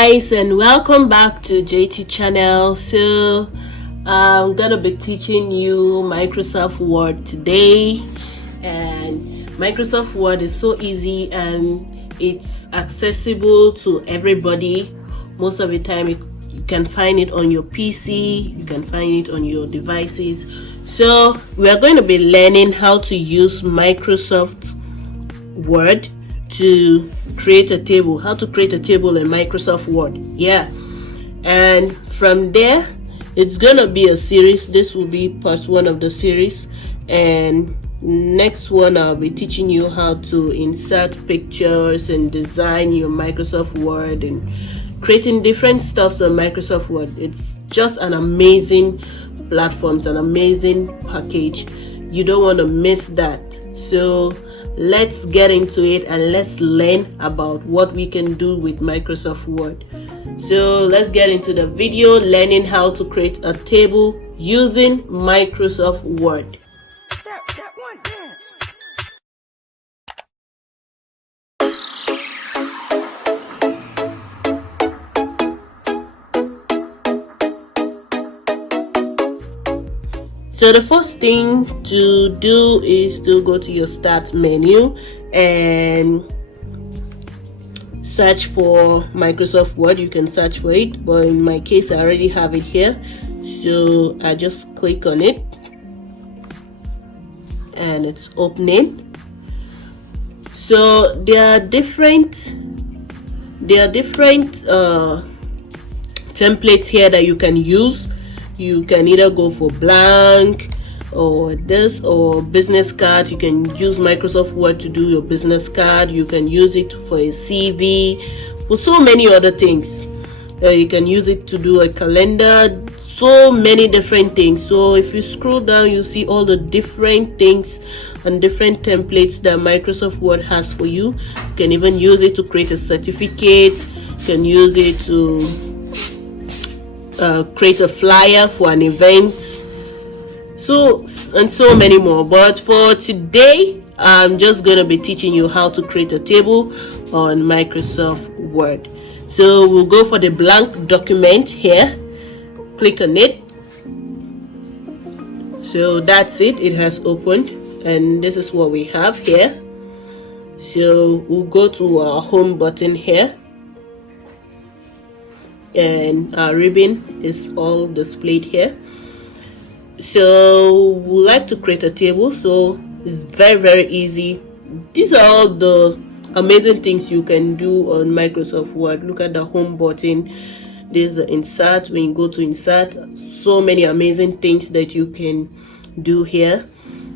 guys, and welcome back to JT channel. So I'm gonna be teaching you Microsoft Word today, and Microsoft Word is so easy and it's accessible to everybody. Most of the time you can find it on your PC, you can find it on your devices. So we are going to be learning how to use Microsoft Word to create a table, how to create a table in Microsoft Word. And from there it's gonna be a series. This will be part one of the series, and next one I'll be teaching you how to insert pictures and design your Microsoft Word and creating different stuffs on Microsoft Word. It's just an amazing platform, it's an amazing package. You don't want to miss that. So let's get into it and let's learn about what we can do with Microsoft Word. So let's get into the video, learning how to create a table using Microsoft Word. So the first thing to do is to go to your start menu and search for Microsoft Word. You can search for it, but in my case I already have it here, so I just click on it and it's opening. So there are different templates here that you can use. You can either go for blank or this or business card. You can use Microsoft Word to do your business card. You can use it for a CV, for so many other things. You can use it to do a calendar, so many different things. So if you scroll down, you see all the different things and different templates that Microsoft Word has for you. You can even use it to create a certificate. You can use it to create a flyer for an event, so many more. But for today I'm just going to be teaching you how to create a table on Microsoft Word. So we'll go for the blank document here, click on it. So that's it, it has opened, and this is what we have here. So we'll go to our home button here, and our ribbon is all displayed here. So we like to create a table, so it's very easy. These are all the amazing things you can do on Microsoft Word. Look at the home button, there's the insert. When you go to insert, so many amazing things that you can do here.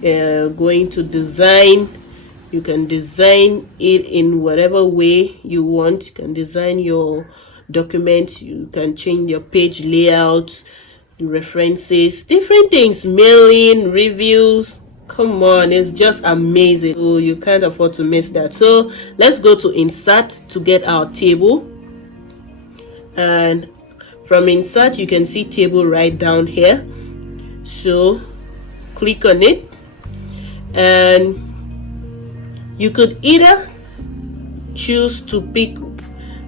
Going to design, you can design it in whatever way you want. You can design your document, you can change your page layout, references, different things, mailing, reviews. Come on, it's just amazing. So you can't afford to miss that. So let's go to insert to get our table, and from insert you can see table right down here. So click on it, and you could either choose to pick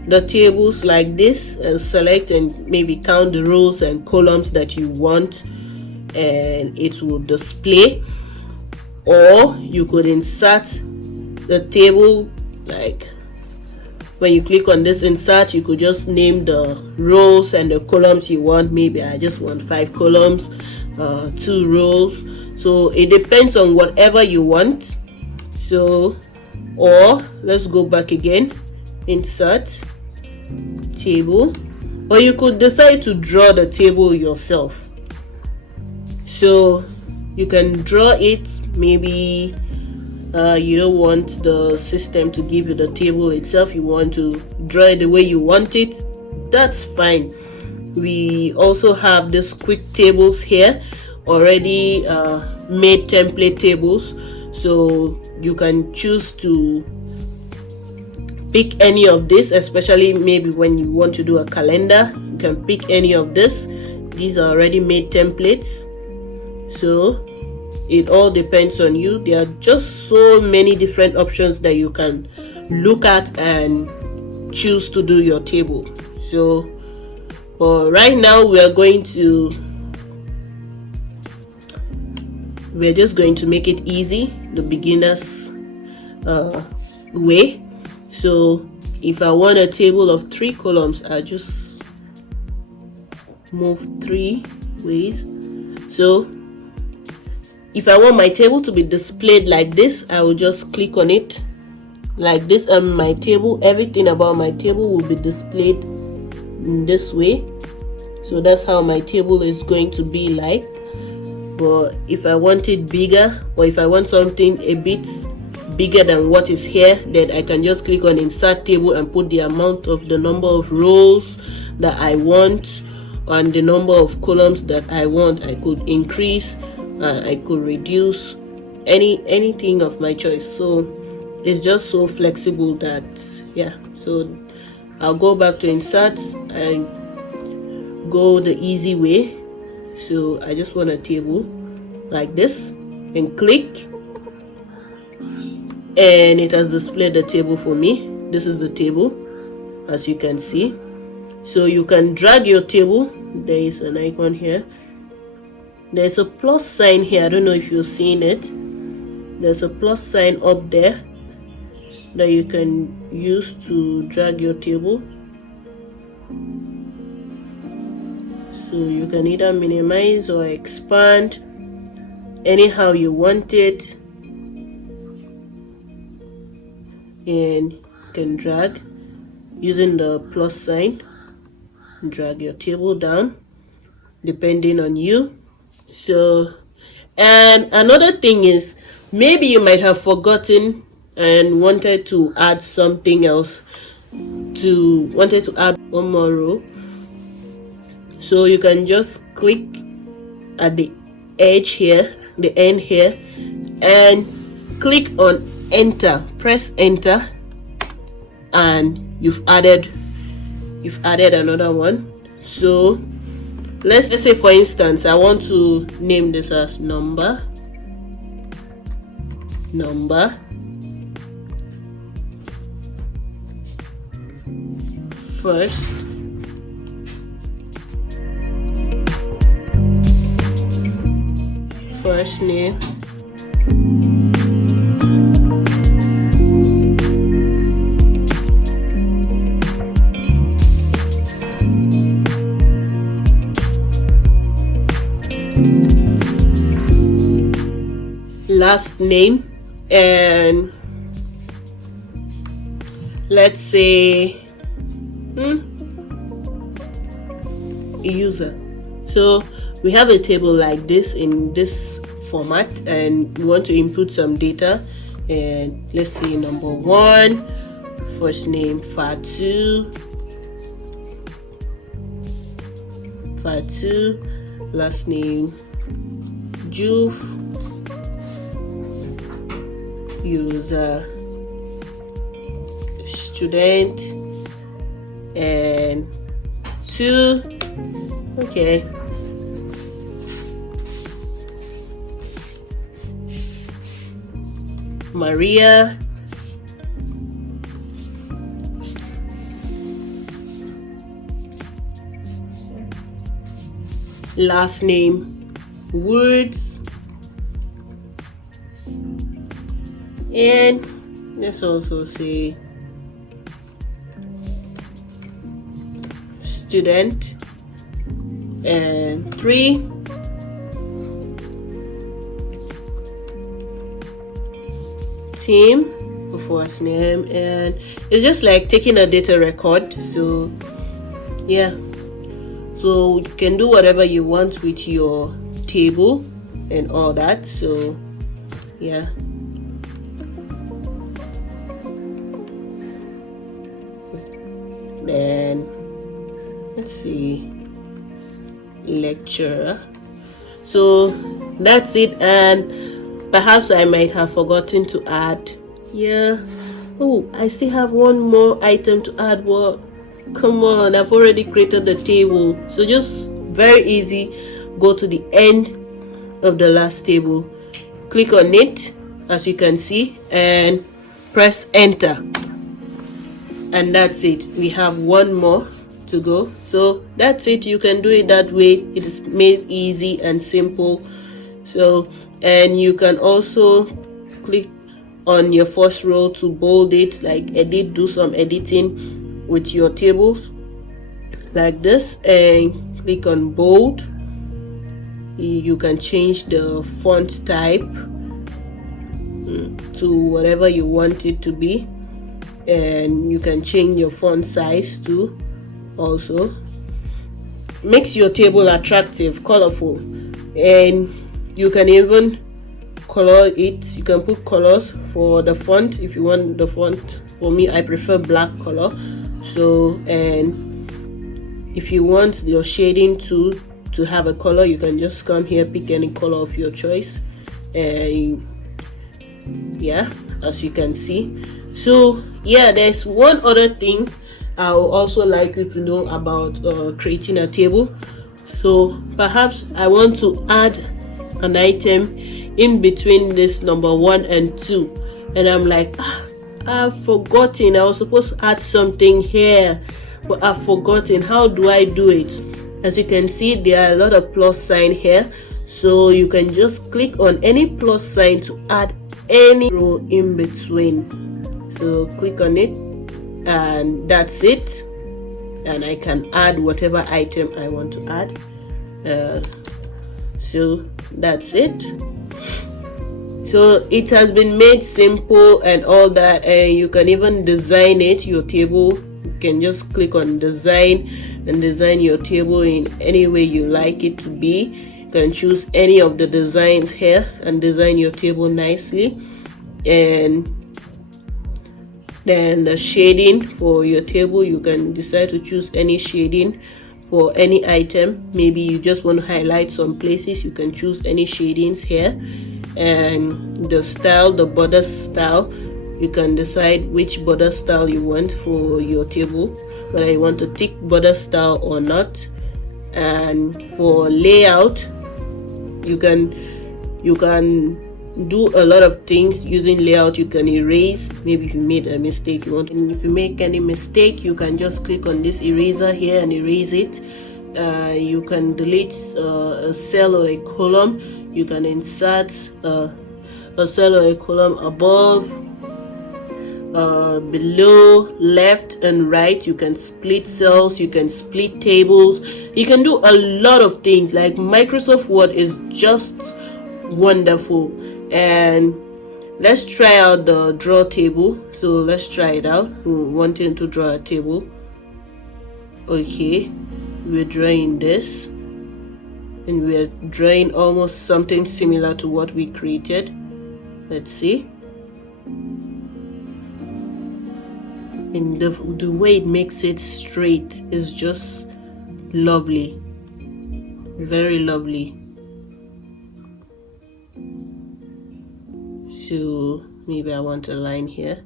the tables like this and select and maybe count the rows and columns that you want, and it will display. Or you could insert the table, like when you click on this insert, you could just name the rows and the columns you want. Maybe I just want 5 columns, 2 rows. So it depends on whatever you want. So, or let's go back again, insert table, or you could decide to draw the table yourself. So you can draw it. Maybe you don't want the system to give you the table itself, you want to draw it the way you want it. That's fine. We also have this quick tables here, already made template tables, so you can choose to pick any of this, especially maybe when you want to do a calendar. You can pick any of this. These are already made templates, so it all depends on you. There are just so many different options that you can look at and choose to do your table. So but right now we're just going to make it easy, the beginner's way. So if I want a table of 3 columns, I just move 3 ways. So if I want my table to be displayed like this, I will just click on it like this, and my table, everything about my table will be displayed in this way. So that's how my table is going to be like. But if I want it bigger, or if I want something a bit bigger than what is here, then I can just click on insert table and put the amount of the number of rows that I want and the number of columns that I want. I could increase, I could reduce, anything of my choice. So it's just so flexible that, yeah. So I'll go back to insert and go the easy way. So I just want a table like this and click, and it has displayed the table for me. This is the table, as you can see. So you can drag your table. There is an icon here. There's a plus sign here. I don't know if you're seeing it. There's a plus sign up there that you can use to drag your table. So you can either minimize or expand anyhow you want it, and you can drag using the plus sign. Drag your table down depending on you. So, and another thing is, maybe you might have forgotten and wanted to add something else, wanted to add one more row. So you can just click at the edge here, the end here, and click on enter, press enter, and you've added another one. So let's say, for instance, I want to name this as number first name, last name, and let's say user. So we have a table like this in this format, and we want to input some data, and let's say number 1, first name Fatu, last name Juf, user student, and 2. Okay. Maria, last name Woods, and let's also say student, and 3. Team for first name, and it's just like taking a data record. So yeah, so you can do whatever you want with your table and all that. So yeah, then let's see, lecturer. So that's it. And perhaps I might have forgotten to add, oh, I still have one more item to add. Well, come on, I've already created the table. So just very easy, go to the end of the last table, click on it, as you can see, and press enter, and that's it. We have one more to go. So that's it. You can do it that way. It is made easy and simple. So, and you can also click on your first row to bold it, like edit, do some editing with your tables like this, and click on bold. You can change the font type to whatever you want it to be, and you can change your font size too. Also makes your table attractive, colorful, and you can even color it. You can put colors for the font if you want the font. For me, I prefer black color. So, and if you want your shading to have a color, you can just come here, pick any color of your choice, and yeah, as you can see. So yeah, there's one other thing I would also like you to know about creating a table. So perhaps I want to add an item in between this number 1 and 2, and I'm like, I've forgotten, I was supposed to add something here, but I've forgotten. How do I do it? As you can see, there are a lot of plus sign here, so you can just click on any plus sign to add any row in between. So click on it, and that's it, and I can add whatever item I want to add. So that's it. So it has been made simple and all that, and you can even design it, your table. You can just click on design and design your table in any way you like it to be. You can choose any of the designs here and design your table nicely. And then the shading for your table, you can decide to choose any shading for any item. Maybe you just want to highlight some places, you can choose any shadings here. And the style, the border style, you can decide which border style you want for your table, whether you want a thick border style or not. And for layout, you can do a lot of things using layout. You can erase, maybe if you made a mistake, and if you make any mistake, you can just click on this eraser here and erase it. You can delete a cell or a column. You can insert a cell or a column above, below, left and right. You can split cells, you can split tables, you can do a lot of things. Like, Microsoft Word is just wonderful. And let's try out the draw table. So let's try it out. We're wanting to draw a table. Okay, we're drawing this, and we're drawing almost something similar to what we created. Let's see. And the way it makes it straight is just lovely, very lovely. So maybe I want a line here,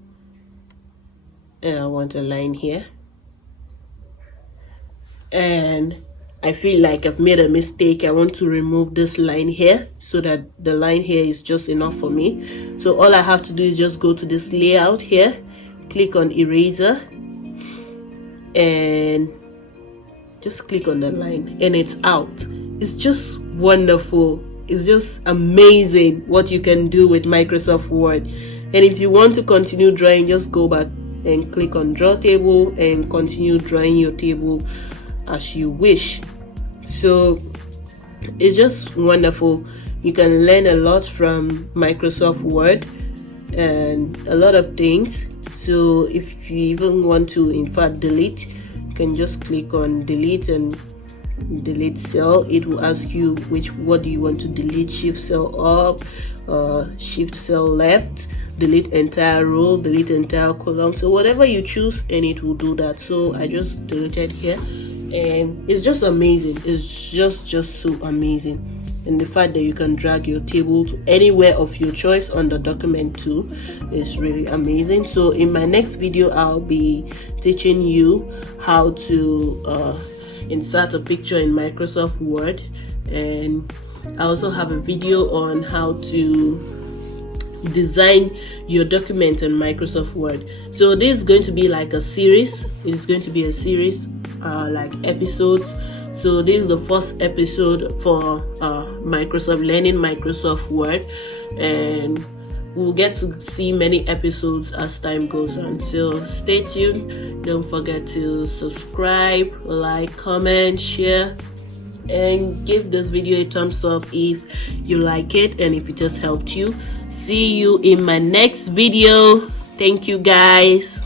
and I want a line here, and I feel like I've made a mistake. I want to remove this line here so that the line here is just enough for me. So all I have to do is just go to this layout here, click on eraser, and just click on the line, and it's out. It's just wonderful. It's just amazing what you can do with Microsoft Word. And if you want to continue drawing, just go back and click on draw table and continue drawing your table as you wish. So it's just wonderful. You can learn a lot from Microsoft Word and a lot of things. So if you even want to, in fact, delete, you can just click on delete and delete cell. It will ask you what do you want to delete. Shift cell up, shift cell left, delete entire row, delete entire column. So whatever you choose, and it will do that. So I just deleted here, and it's just amazing. It's just so amazing. And the fact that you can drag your table to anywhere of your choice on the document too is really amazing. So in my next video, I'll be teaching you how to insert a picture in Microsoft Word, and I also have a video on how to design your document in Microsoft Word. So this is going to be like a series. It's going to be a series like episodes. So this is the first episode for Microsoft, learning Microsoft Word, and we'll get to see many episodes as time goes on. So stay tuned. Don't forget to subscribe, like, comment, share, and give this video a thumbs up if you like it and if it just helped you. See you in my next video. Thank you guys.